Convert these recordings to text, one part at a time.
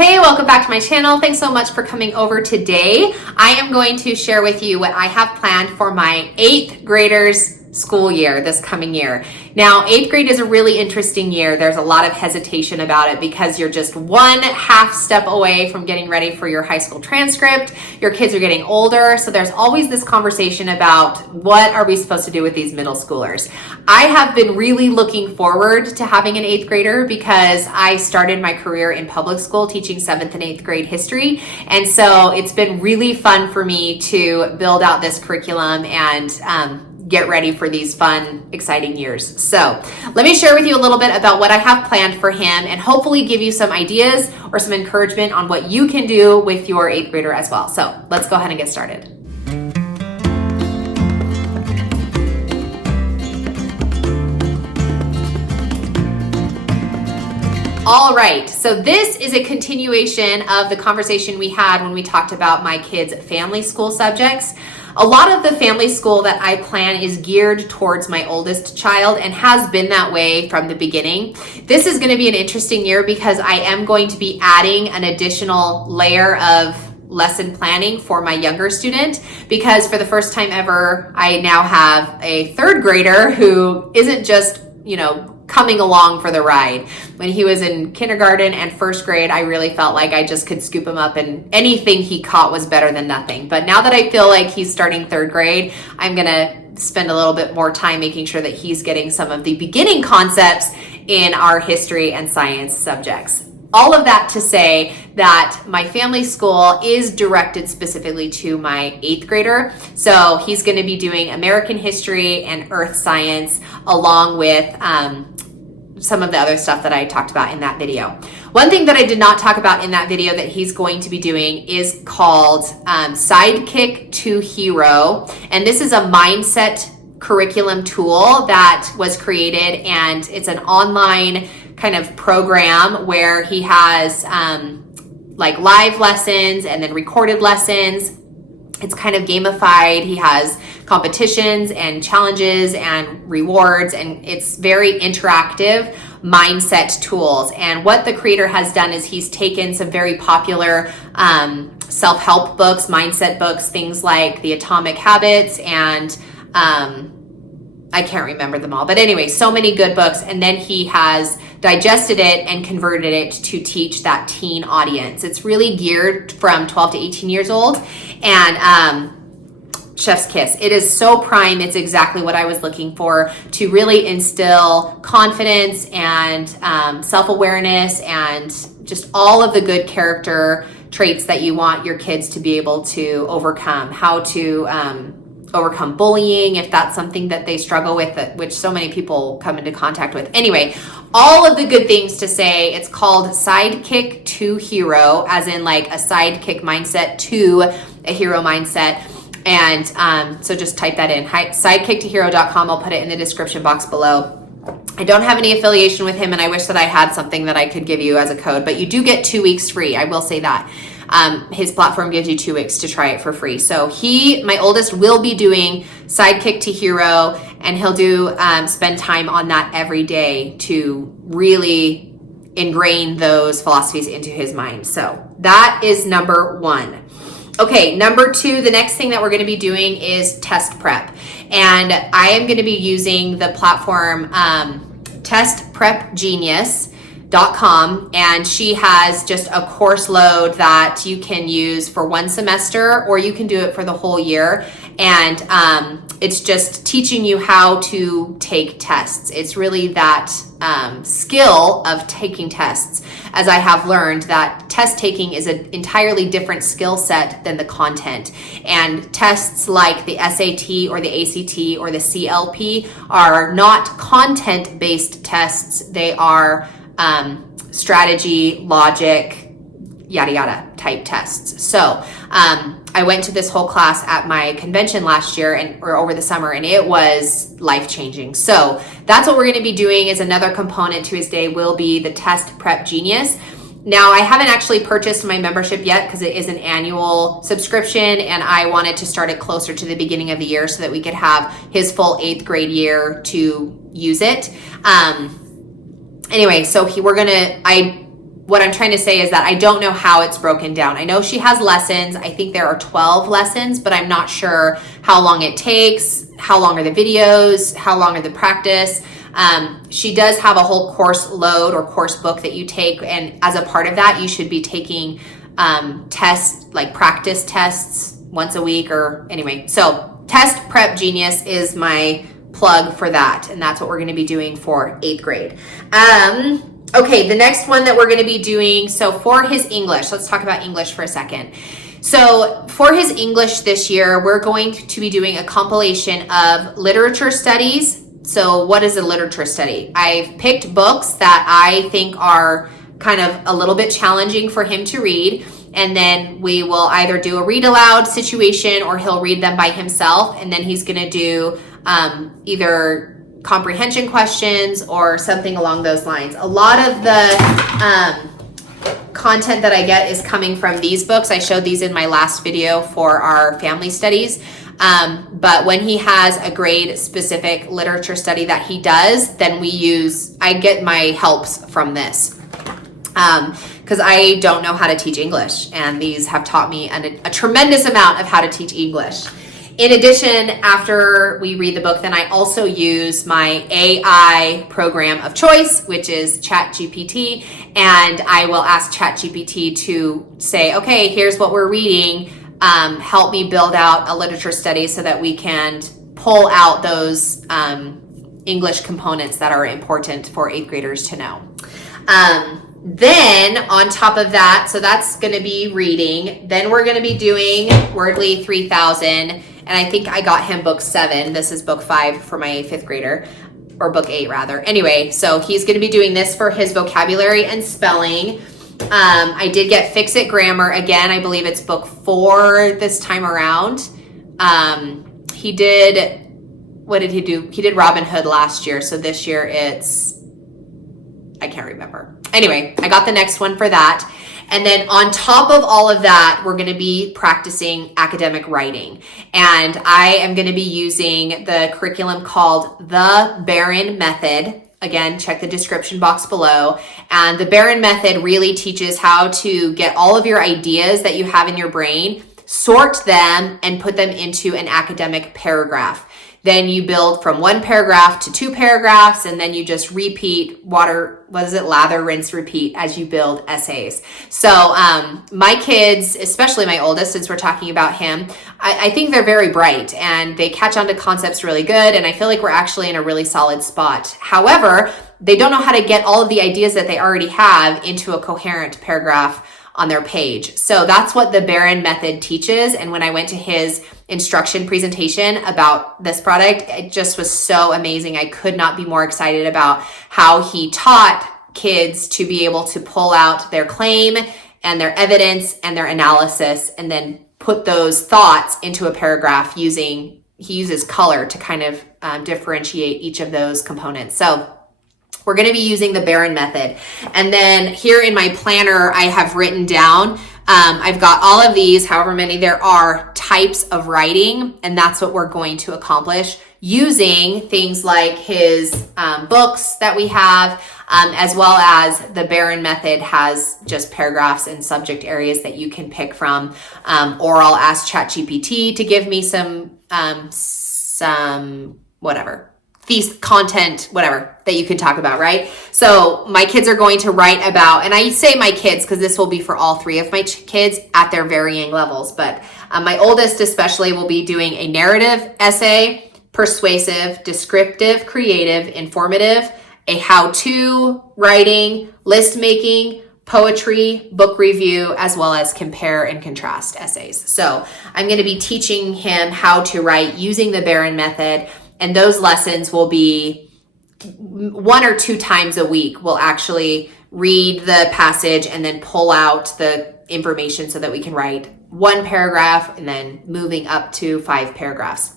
Hey, welcome back to my channel. Thanks so much for coming over today. I am going to share with you what I have planned for my 8th graders school year this coming year. Now, 8th grade is a really interesting year. There's a lot of hesitation about it because you're just one half step away from getting ready for your high school transcript. Your kids are getting older, so there's always this conversation about what are we supposed to do with these middle schoolers. I have been really looking forward to having an 8th grader because I started my career in public school teaching 7th and 8th grade history, and so it's been really fun for me to build out this curriculum and get ready for these fun, exciting years. So let me share with you a little bit about what I have planned for him and hopefully give you some ideas or some encouragement on what you can do with your 8th grader as well. So let's go ahead and get started. All right, so this is a continuation of the conversation we had when we talked about my kids' family school subjects. A lot of the family school that I plan is geared towards my oldest child and has been that way from the beginning. This is going to be an interesting year because I am going to be adding an additional layer of lesson planning for my younger student because for the first time ever, I now have a 3rd grader who isn't just, coming along for the ride. When he was in kindergarten and 1st grade, I really felt like I just could scoop him up and anything he caught was better than nothing. But now that I feel like he's starting 3rd grade, I'm gonna spend a little bit more time making sure that he's getting some of the beginning concepts in our history and science subjects. All of that to say that my family school is directed specifically to my 8th grader. So he's going to be doing American history and earth science along with some of the other stuff that I talked about in that video. One thing that I did not talk about in that video that he's going to be doing is called Sidekick to Hero. And this is a mindset curriculum tool that was created, and it's an online kind of program where he has like live lessons and then recorded lessons. It's kind of gamified. He has competitions and challenges and rewards, and it's very interactive mindset tools. And what the creator has done is he's taken some very popular self-help books, mindset books, things like The Atomic Habits and I can't remember them all, but anyway, so many good books. And then he has digested it and converted it to teach that teen audience. It's really geared from 12 to 18 years old. And chef's kiss. It is so prime. It's exactly what I was looking for to really instill confidence and self-awareness and just all of the good character traits that you want your kids to be able to overcome. How to overcome bullying, if that's something that they struggle with, which so many people come into contact with. Anyway, all of the good things to say. It's called Sidekick to Hero, as in like a sidekick mindset to a hero mindset. And so just type that in, sidekickttohero.com. I'll put it in the description box below. I don't have any affiliation with him, and I wish that I had something that I could give you as a code, but you do get 2 weeks free. I will say that. His platform gives you 2 weeks to try it for free. So my oldest, will be doing Sidekick to Hero, and he'll do spend time on that every day to really ingrain those philosophies into his mind. So that is number 1. Okay, number 2, the next thing that we're going to be doing is test prep. And I am going to be using the platform testprepgenius.com, and she has just a course load that you can use for 1 semester, or you can do it for the whole year. And it's just teaching you how to take tests. It's really that skill of taking tests, as I have learned that test taking is an entirely different skill set than the content. And tests like the SAT or the ACT or the CLP are not content-based tests. They are strategy, logic, yada yada type tests. So I went to this whole class at my convention last year or over the summer, and it was life-changing. So that's what we're going to be doing. Is another component to his day will be the Test Prep Genius. Now, I haven't actually purchased my membership yet because it is an annual subscription, and I wanted to start it closer to the beginning of the year so that we could have his full 8th grade year to use it. Anyway, so I what I'm trying to say is that I don't know how it's broken down. I know she has lessons. I think there are 12 lessons, but I'm not sure how long it takes, how long are the videos, how long are the practice. She does have a whole course load or course book that you take, and as a part of that, you should be taking tests, like practice tests once a week or anyway. So Test Prep Genius is my plug for that, and that's what we're going to be doing for 8th grade. Okay, the next one that we're going to be doing, so for his English, let's talk about English for a second. So for his English this year, we're going to be doing a compilation of literature studies. So what is a literature study? I've picked books that I think are kind of a little bit challenging for him to read, and then we will either do a read aloud situation or he'll read them by himself, and then he's going to do either comprehension questions or something along those lines. A lot of the content that I get is coming from these books. I showed these in my last video for our family studies. But when he has a grade specific literature study that he does, then I get my helps from this. Because I don't know how to teach English, and these have taught me a tremendous amount of how to teach English. In addition, after we read the book, then I also use my AI program of choice, which is ChatGPT, and I will ask ChatGPT to say, okay, here's what we're reading. Help me build out a literature study so that we can pull out those English components that are important for 8th graders to know. Then on top of that, so that's going to be reading. Then we're going to be doing Wordly 3000. And I think I got him book 7. This is book 5 for my 5th grader, or book 8 rather. Anyway, so he's going to be doing this for his vocabulary and spelling. I did get Fix It Grammar again. I believe it's book 4 this time around. He did, what did he do? He did Robin Hood last year. So this year I can't remember. Anyway, I got the next one for that. And then on top of all of that, we're going to be practicing academic writing. And I am going to be using the curriculum called the Barron Method. Again, check the description box below. And the Barron Method really teaches how to get all of your ideas that you have in your brain, sort them, and put them into an academic paragraph. Then you build from 1 paragraph to 2 paragraphs, and then you just repeat lather, rinse, repeat as you build essays. So my kids, especially my oldest, since we're talking about him, I think they're very bright and they catch on to concepts really good, and I feel like we're actually in a really solid spot. However, they don't know how to get all of the ideas that they already have into a coherent paragraph on their page. So that's what the Barron Method teaches. And when I went to his instruction presentation about this product, it just was so amazing. I could not be more excited about how he taught kids to be able to pull out their claim and their evidence and their analysis, and then put those thoughts into a paragraph he uses color to kind of differentiate each of those components. So we're going to be using the Barron Method. And then here in my planner, I have written down, I've got all of these, however many there are, types of writing, and that's what we're going to accomplish using things like his books that we have, as well as the Barron Method has just paragraphs and subject areas that you can pick from, or I'll ask ChatGPT to give me some whatever. Content, whatever, that you can talk about, right? So my kids are going to write about, and I say my kids because this will be for all 3 of my kids at their varying levels, but my oldest especially will be doing a narrative essay, persuasive, descriptive, creative, informative, a how-to writing, list making, poetry, book review, as well as compare and contrast essays. So I'm going to be teaching him how to write using the Barron Method. And those lessons will be 1 or 2 times a week. We'll actually read the passage and then pull out the information so that we can write 1 paragraph and then moving up to 5 paragraphs.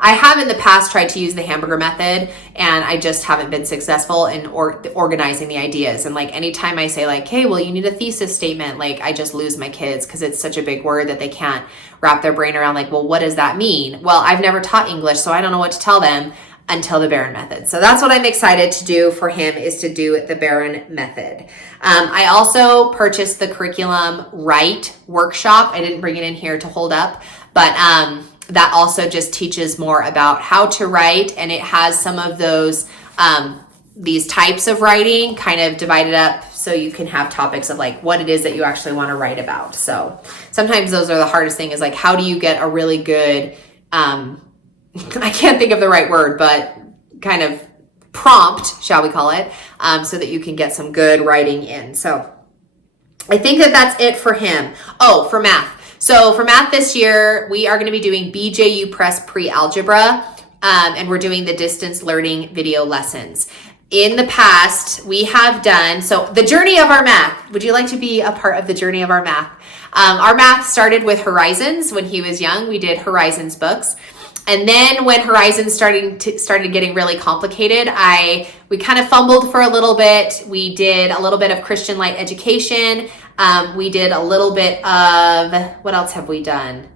I have in the past tried to use the hamburger method, and I just haven't been successful in organizing the ideas. And like anytime I say like, hey, well, you need a thesis statement, like I just lose my kids because it's such a big word that they can't wrap their brain around. Like, well, what does that mean? Well, I've never taught English, so I don't know what to tell them. until the Barron method. So that's what I'm excited to do for him, is to do the Barron method. I also purchased the curriculum Write workshop. I didn't bring it in here to hold up, but that also just teaches more about how to write, and it has some of those these types of writing kind of divided up so you can have topics of like what it is that you actually want to write about. So sometimes those are the hardest thing, is like, how do you get a really good I can't think of the right word, but kind of prompt, shall we call it, so that you can get some good writing in. So I think that that's it for him. Oh, for math. So for math this year, we are going to be doing BJU Press pre-algebra, and we're doing the distance learning video lessons. In the past, we have done, so the journey of our math. Would you like to be a part of the journey of our math? Our math started with Horizons. When he was young, we did Horizons books. And then when Horizons started getting really complicated, we kind of fumbled for a little bit. We did a little bit of Christian Light Education. We did a little bit of, what else have we done?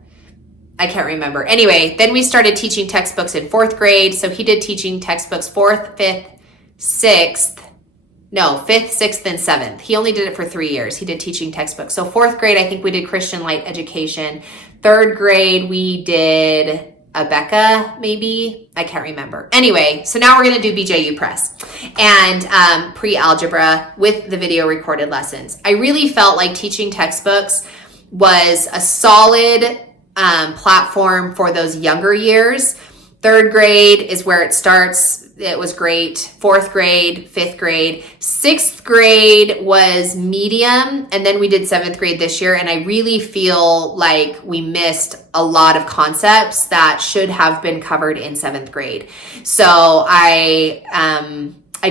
I can't remember. Anyway, then we started teaching textbooks in 4th grade. So he did teaching textbooks 4th, 5th, 6th, 5th, 6th, and 7th. He only did it for 3 years. He did teaching textbooks. So 4th grade, I think we did Christian Light Education. 3rd grade, we did Becca, maybe. I can't remember. Anyway, so now we're going to do BJU Press and pre-algebra with the video recorded lessons. I really felt like teaching textbooks was a solid platform for those younger years. 3rd grade is where it starts. It was great. 4th grade, 5th grade, 6th grade was medium. And then we did 7th grade this year. And I really feel like we missed a lot of concepts that should have been covered in 7th grade. So I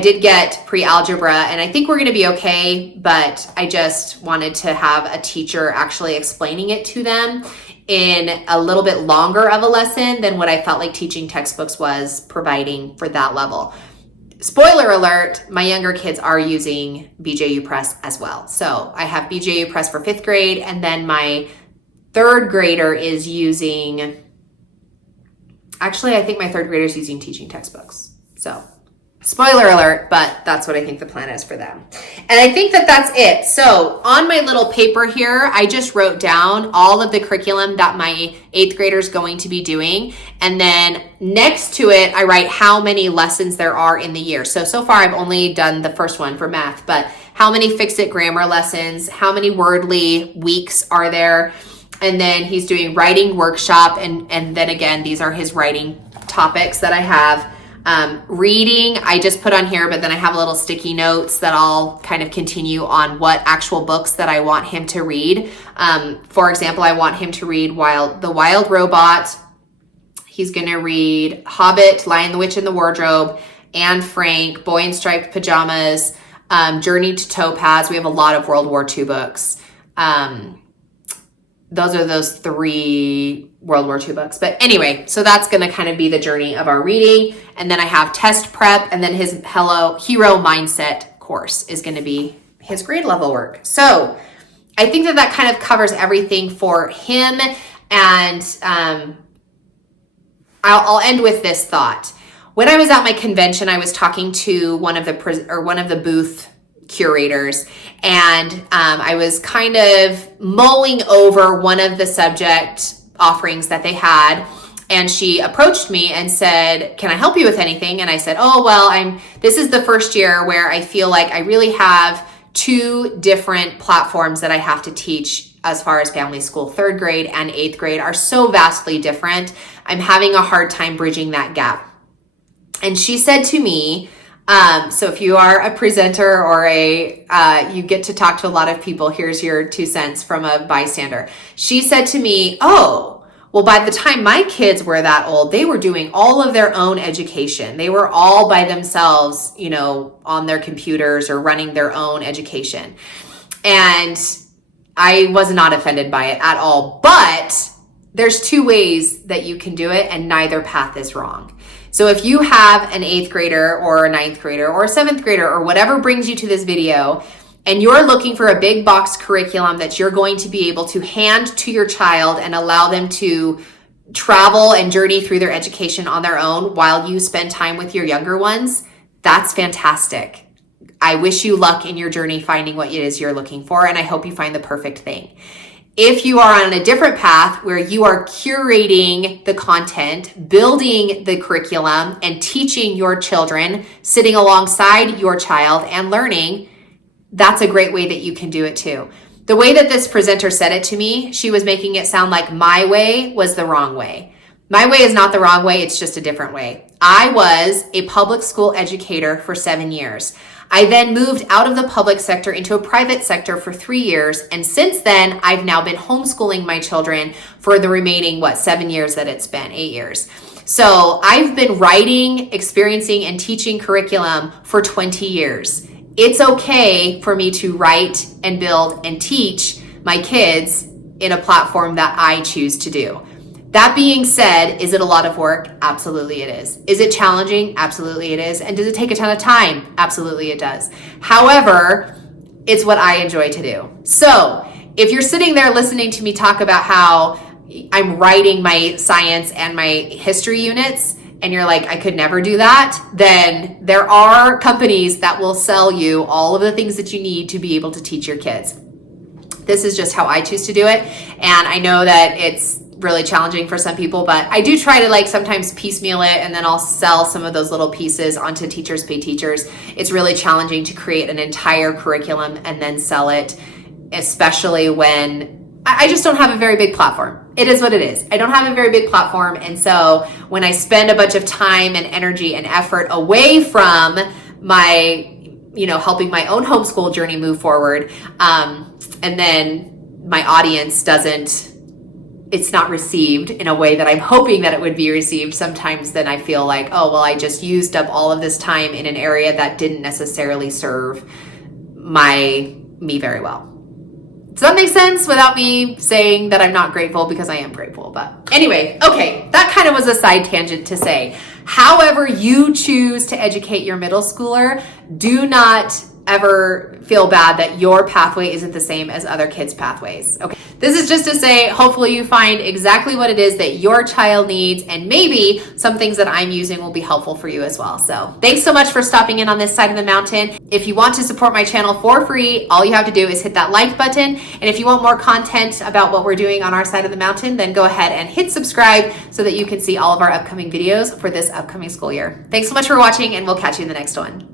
did get pre-algebra, and I think we're going to be okay, but I just wanted to have a teacher actually explaining it to them in a little bit longer of a lesson than what I felt like teaching textbooks was providing for that level. Spoiler alert, my younger kids are using BJU Press as well. So I have BJU Press for 5th grade, and then my 3rd grader is using, actually, I think my 3rd grader is using teaching textbooks. So spoiler alert, but that's what I think the plan is for them. And I think that that's it. So on my little paper here, I just wrote down all of the curriculum that my 8th grader is going to be doing. And then next to it, I write how many lessons there are in the year. So far I've only done the first one for math, but how many fix-it grammar lessons, how many wordly weeks are there? And then he's doing writing workshop. And then again, these are his writing topics that I have. Reading, I just put on here, but then I have little sticky notes that I'll kind of continue on what actual books that I want him to read. For example, I want him to read The Wild Robot. He's going to read Hobbit, Lion, the Witch, and the Wardrobe, Anne Frank, Boy in Striped Pajamas, Journey to Topaz. We have a lot of World War II books. Those are those 3 World War II books. But anyway, so that's going to kind of be the journey of our reading. And then I have test prep, and then his Hero Mindset course is going to be his grade level work. So I think that kind of covers everything for him. And I'll end with this thought. When I was at my convention, I was talking to one of the booth curators, and I was kind of mulling over one of the subject offerings that they had, and she approached me and said, "Can I help you with anything?" And I said, "Oh, well, this is the first year where I feel like I really have 2 different platforms that I have to teach as far as family school. 3rd grade and 8th grade are so vastly different. I'm having a hard time bridging that gap." And she said to me, so if you are a presenter or you get to talk to a lot of people, here's your 2 cents from a bystander. She said to me, "Oh, well, by the time my kids were that old, they were doing all of their own education. They were all by themselves, on their computers or running their own education." And I was not offended by it at all, but there's 2 ways that you can do it, and neither path is wrong. So if you have an 8th grader or a 9th grader or a 7th grader or whatever brings you to this video, and you're looking for a big box curriculum that you're going to be able to hand to your child and allow them to travel and journey through their education on their own while you spend time with your younger ones, that's fantastic. I wish you luck in your journey finding what it is you're looking for, and I hope you find the perfect thing. If you are on a different path where you are curating the content, building the curriculum, and teaching your children, sitting alongside your child and learning, that's a great way that you can do it too. The way that this presenter said it to me, she was making it sound like my way was the wrong way. My way is not the wrong way, it's just a different way. I was a public school educator for 7 years. I then moved out of the public sector into a private sector for 3 years. And since then, I've now been homeschooling my children for the remaining, 7 years that it's been, 8 years. So I've been writing, experiencing, and teaching curriculum for 20 years. It's okay for me to write and build and teach my kids in a platform that I choose to do. That being said, is it a lot of work? Absolutely it is. Is it challenging? Absolutely it is. And does it take a ton of time? Absolutely it does. However, it's what I enjoy to do. So if you're sitting there listening to me talk about how I'm writing my science and my history units, and you're like, I could never do that, then there are companies that will sell you all of the things that you need to be able to teach your kids. This is just how I choose to do it. And I know that it's really challenging for some people, but I do try to sometimes piecemeal it, and then I'll sell some of those little pieces onto Teachers Pay Teachers. It's really challenging to create an entire curriculum and then sell it, especially when I just don't have a very big platform. It is what it is. I don't have a very big platform. And so when I spend a bunch of time and energy and effort away from my, helping my own homeschool journey move forward, and then my audience it's not received in a way that I'm hoping that it would be received, sometimes then I feel like, oh, well, I just used up all of this time in an area that didn't necessarily serve me very well. Does that make sense without me saying that I'm not grateful, because I am grateful? But anyway, okay, that kind of was a side tangent to say, however you choose to educate your middle schooler, do not ever feel bad that your pathway isn't the same as other kids' pathways. Okay. This is just to say, hopefully you find exactly what it is that your child needs, and maybe some things that I'm using will be helpful for you as well. So thanks so much for stopping in on this side of the mountain. If you want to support my channel for free, all you have to do is hit that like button. And if you want more content about what we're doing on our side of the mountain, then go ahead and hit subscribe so that you can see all of our upcoming videos for this upcoming school year. Thanks so much for watching, and we'll catch you in the next one.